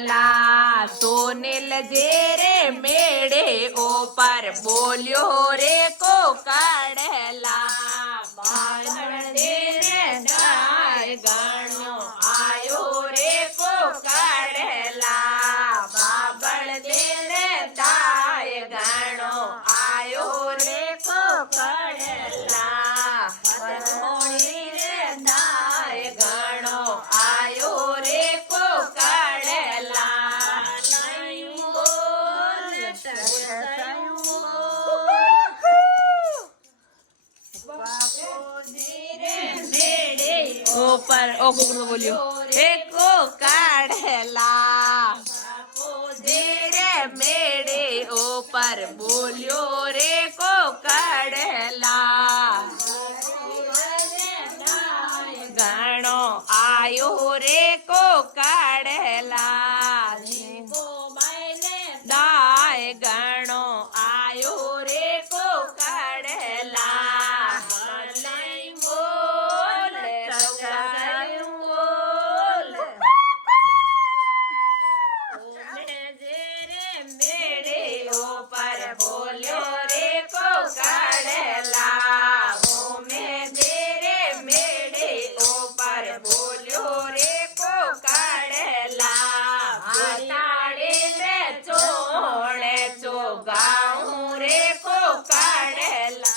काढ़ला सोनील जे रे मेड़े ऊपर बोलियो रे को काढ़ला बादल दे रे दाय गानो आयो रे को काढ़ला बाबल दे रे दाय गानो आयो रे को काढ़ला मोणी रे दाय गानो आयो रे को काढ़ला ऊपर ओ कुकड़ बोलियो एको काढ़ला धीरे मेरे ऊपर बोलियो रे को काढ़ला गानो आयो रे को काढ़ला दाय गानो आयो रे को काढ़ला बोलियो रे को काढ़ला में तेरे मेरे ऊपर बोलियो रे को काढ़ला ताड़े में चोड़े चो गाऊं रे को काढ़ला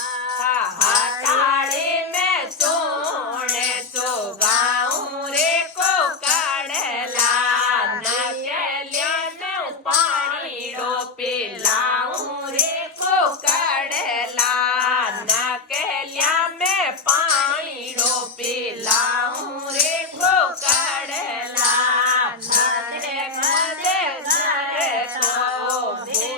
ताड़े में चोड़े चो गाऊं रे को काढ़ला नकलिया न पानी रो पिला काढ़ला नकलिया में पानी रो पिलाऊं रे को काढ़ला मदे मदे घर को बुझे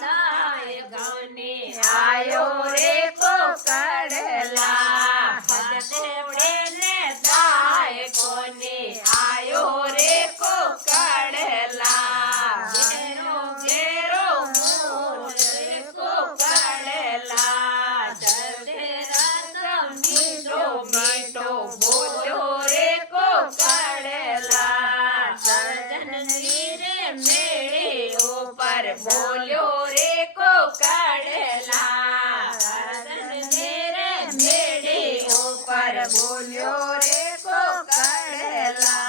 नाय गौनी आयो रे को काढ़ला हदे ने दाय कोनी आयो रे को काढ़ला बोलो रे को काढ़ला सर्जन रे मेरे ऊपर बोलो रे को काढ़ला सर्जन रे मेरे ऊपर बोलो रे को काढ़ला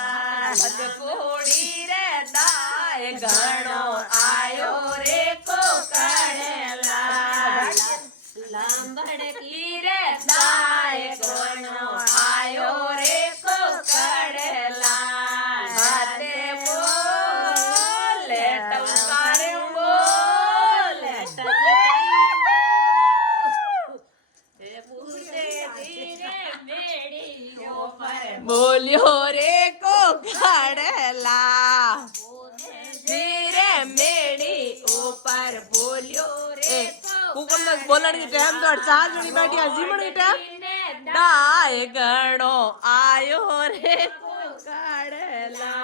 हदकोड़ी रे दाय गानो आयो रे को काढ़ला लंबड़की रे दाय गानो आयो रे को काढ़ला हाथे बोले टंकार बोले बोलियो रे को काढ़ला धीरे मेरी ऊपर बोलियो रे कुकर बोलने की टाइम तो 4 जनी बैठी जीवन की टाइम दाय गणो आयो रे को काढ़ला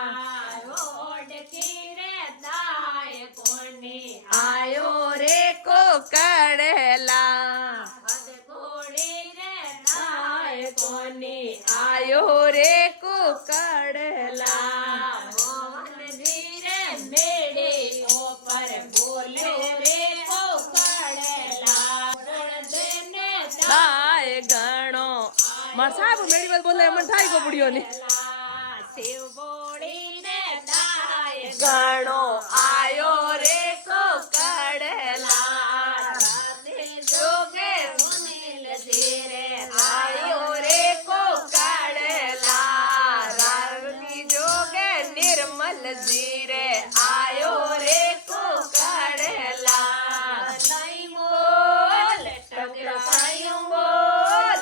आयो रे को काढ़ला आयो रे को काढ़ला धीरे मेरे ऊपर बोले रे को काढ़ला दाय गणो मार साहब मेरी बात बोले मन ठाई को बुढ़ियो ने शिव बोड़ी ने दाय गणो आयो रे को काढ़ला जोगे सुनील धीरे आयो रे को काढ़ला रागी जोगे निर्मल धीरे आयो रे को काढ़ला लाई बोल टकरायो बोल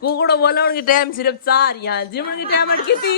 कुकड़ो बोलने की टाइम सिर्फ 4 यहाँ जीवन की टाइम अटकी थी